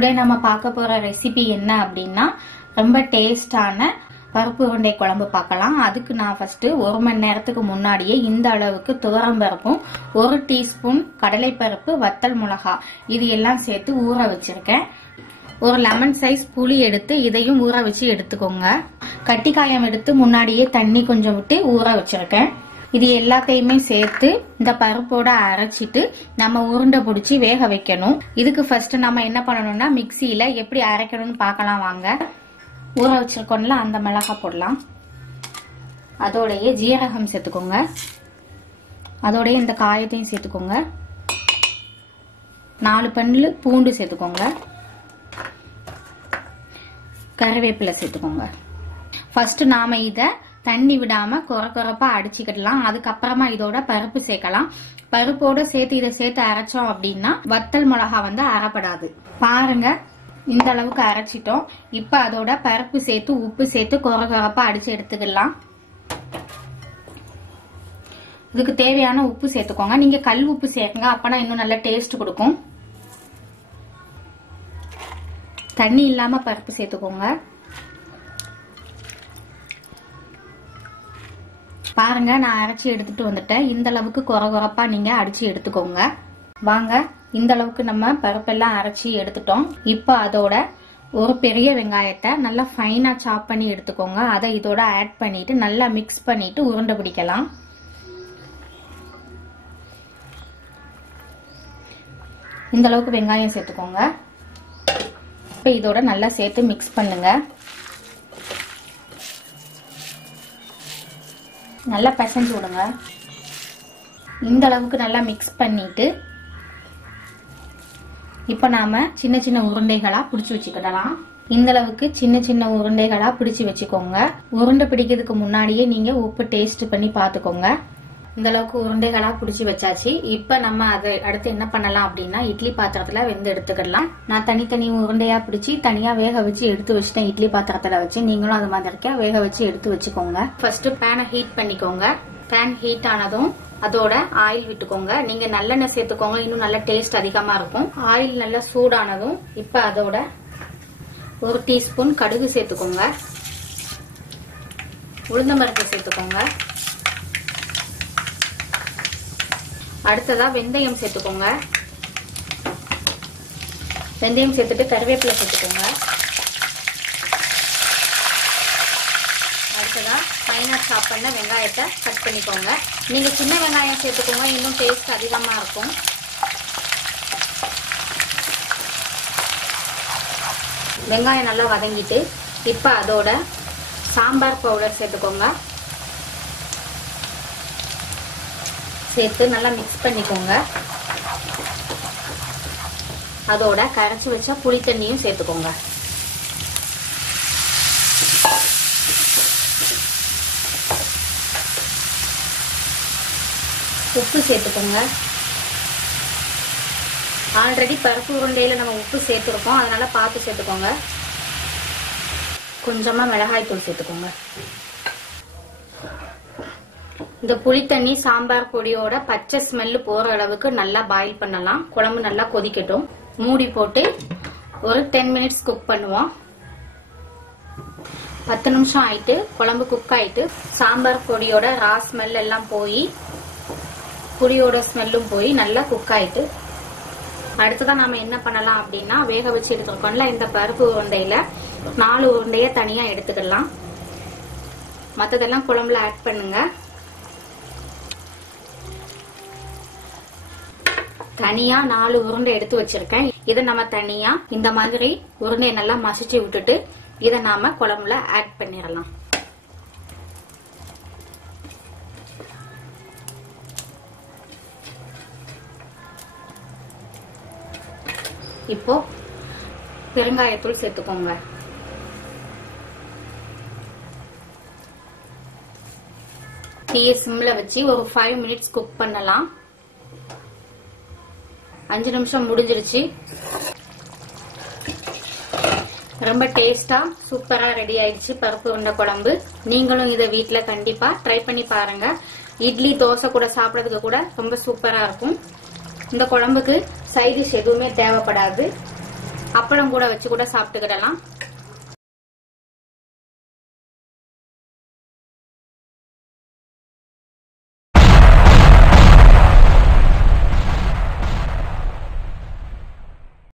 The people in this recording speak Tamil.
டுடே நம்ம பார்க்க போற ரெசிபி என்ன அப்படின்னா ரொம்ப டேஸ்டான பருப்பு உருண்டை குழம்பு பார்க்கலாம். அதுக்கு நான் ஃபர்ஸ்ட் 1 மணி நேரத்துக்கு முன்னாடியே இந்த அளவுக்கு துவரம் பருப்பும் 1 டீஸ்பூன் கடலை பருப்பு வத்தல் மிளகா இது எல்லாம் சேர்த்து ஊற வச்சிருக்கேன். ஒரு லெமன் சைஸ் புளி எடுத்து இதையும் ஊற வச்சு எடுத்துக்கோங்க. கட்டிக்காயம் எடுத்து முன்னாடியே தண்ணி கொஞ்சம் விட்டு ஊற வச்சிருக்கேன். இது எல்லாத்தையுமே சேர்த்து இந்த பருப்போட அரைச்சிட்டு நம்ம உருண்டை பிடிச்சி வேக வைக்கணும். இதுக்கு ஃபர்ஸ்ட் நம்ம என்ன பண்ணணும்னா மிக்சியில எப்படி அரைக்கணும்னு பார்க்கலாம் வாங்க. ஊற வச்சிருக்கோம்ல அந்த மிளகாய் போடலாம். அதோடைய ஜீரகம் சேர்த்துக்கோங்க. அதோடைய இந்த காயத்தையும் சேர்த்துக்கோங்க. 4 பல்லு பூண்டு சேர்த்துக்கோங்க. கறிவேப்பிலை சேர்த்துக்கோங்க. ஃபர்ஸ்ட் நாம இத தண்ணி விடாம கொரப்பா அடிச்சுக்கிடலாம். அதுக்கப்புறமா இதோட பருப்பு சேர்க்கலாம். பருப்போட சேர்த்து இதை சேர்த்து அரைச்சோம் அப்படின்னா வத்தல் மிளகா அரைப்படாது. பாருங்க இந்த அளவுக்கு அரைச்சிட்டோம். இப்ப அதோட பருப்பு சேர்த்து உப்பு சேர்த்து கொரப்பா அடிச்சு எடுத்துக்கலாம். இதுக்கு தேவையான உப்பு சேர்த்துக்கோங்க. நீங்க கல் உப்பு சேர்க்குங்க, அப்பனா இன்னும் நல்ல டேஸ்ட் கொடுக்கும். தண்ணி இல்லாம பருப்பு சேர்த்துக்கோங்க. பாருங்க நான் அரைச்சி எடுத்துட்டு வந்துட்டேன். இந்த அளவுக்கு கொரப்பா நீங்க அடிச்சு எடுத்துக்கோங்க. வாங்க இந்த அளவுக்கு நம்ம பருப்பெல்லாம் அரைச்சி எடுத்துட்டோம். இப்ப அதோட ஒரு பெரிய வெங்காயத்தை நல்லா ஃபைனா சாப் பண்ணி எடுத்துக்கோங்க. அதை இதோட ஆட் பண்ணிட்டு நல்லா மிக்ஸ் பண்ணிட்டு உருண்டை பிடிக்கலாம். இந்த அளவுக்கு வெங்காயம் சேர்த்துக்கோங்க. இப்ப இதோட நல்லா சேர்த்து மிக்ஸ் பண்ணுங்க. நல்லா பிசைஞ்சு விடுங்க. இந்த அளவுக்கு நல்லா மிக்ஸ் பண்ணிட்டு இப்ப நாம சின்ன சின்ன உருண்டைகளா பிடிச்சு வச்சுக்கிடலாம். இந்த அளவுக்கு சின்ன சின்ன உருண்டைகளா பிடிச்சு வச்சுக்கோங்க. உருண்டை பிடிக்கிறதுக்கு முன்னாடியே நீங்க உப்பு டேஸ்ட் பண்ணி பாத்துக்கோங்க. இந்த அளவுக்கு உருண்டைகளா பிடிச்சு வச்சாச்சு. இப்ப நம்ம அதை அடுத்து என்ன பண்ணலாம் அப்படின்னா இட்லி பாத்திரத்துல வெந்து எடுத்துக்கிடலாம். நான் தனித்தனி உருண்டையா பிடிச்சி தனியா வேக வச்சு எடுத்து வச்சுட்டேன். இட்லி பாத்திரத்துல வச்சு நீங்களும் அது மாதிரி வேக வச்சு எடுத்து வச்சுக்கோங்க. ஃபர்ஸ்ட் பேனை ஹீட் பண்ணிக்கோங்க. பேன் ஹீட் ஆனதும் அதோட ஆயில் விட்டுக்கோங்க. நீங்க நல்லெண்ணெய் சேர்த்துக்கோங்க, இன்னும் நல்ல டேஸ்ட் அதிகமா இருக்கும். ஆயில் நல்லா சூடானதும் இப்ப அதோட 1 டீஸ்பூன் கடுகு சேர்த்துக்கோங்க. உளுந்தம்பருப்பு சேர்த்துக்கோங்க. அடுத்ததா வெந்தயம் சேர்த்துக்கோங்க. வெந்தயம் சேர்த்துட்டு கறிவேப்பிலை சேர்த்துக்கோங்க. அடுத்ததா ஃபைனா சாப் பண்ண வெங்காயத்தை கட் பண்ணிக்கோங்க. நீங்க சின்ன வெங்காயம் சேர்த்துக்கோங்க, இன்னும் டேஸ்ட் அதிகமா இருக்கும். வெங்காயம் நல்லா வதங்கிட்டு இப்ப அதோட சாம்பார் பவுடர் சேர்த்துக்கோங்க. சேர்த்து நல்லா மிக்ஸ் பண்ணிக்கோங்க. அதோட கரைச்சி வச்ச புளி தண்ணியும் சேர்த்துக்கோங்க. உப்பு சேர்த்துக்கோங்க. ஆல்ரெடி பருப்பு உருண்டையில நம்ம உப்பு சேர்த்துருக்கோம், அதனால பார்த்து சேர்த்துக்கோங்க. கொஞ்சமா மிளகாய் தூள் சேர்த்துக்கோங்க. இந்த புளி தண்ணி சாம்பார் பொடியோட பச்சை ஸ்மெல் போற அளவுக்கு நல்லா பாயில் பண்ணலாம். குழம்பு நல்லா கொதிக்கட்டும். மூடி போட்டு ஒரு 10 மினிட்ஸ் குக் பண்ணுவோம். 10 நிமிஷம் ஆயிட்டு குழம்பு குக் ஆயிட்டு சாம்பார் பொடியோட ரா ஸ்மெல் எல்லாம் போய் புளியோட ஸ்மெல்லும் போய் நல்லா குக் ஆயிட்டு அடுத்ததான் நாம என்ன பண்ணலாம் அப்படின்னா வேக வச்சு எடுத்துருக்கோம்ல இந்த பருப்பு உருண்டையில 4 உருண்டைய தனியா எடுத்துக்கலாம். மத்ததெல்லாம் குழம்புல ஆட் பண்ணுங்க. தனியா 4 உருண்டை எடுத்து வச்சிருக்கேன். இதை நம்ம தனியா இந்த மாதிரி உருண்டையை நல்லா மசிச்சு விட்டுட்டு இதை நாம குழம்புல ஆட் பண்ணிடலாம். இப்போ பெருங்காயத்தூள் சேர்த்துக்கோங்க. தீயை சிம்ல வச்சு ஒரு 5 மினிட்ஸ் குக் பண்ணலாம். 5 நிமிஷம் முடிஞ்சிருச்சு. ரொம்ப டேஸ்டா சூப்பரா ரெடி ஆயிடுச்சு பருப்பு உருண்டை குழம்பு. நீங்களும் இதை வீட்ல கண்டிப்பா ட்ரை பண்ணி பாருங்க. இட்லி தோசை கூட சாப்பிடறதுக்கு கூட ரொம்ப சூப்பரா இருக்கும். இந்த குழம்புக்கு சைட் டிஷ் எதுவுமே தேவைப்படாது. அப்பளம் கூட வச்சு கூட சாப்பிட்டுக்கிடலாம்.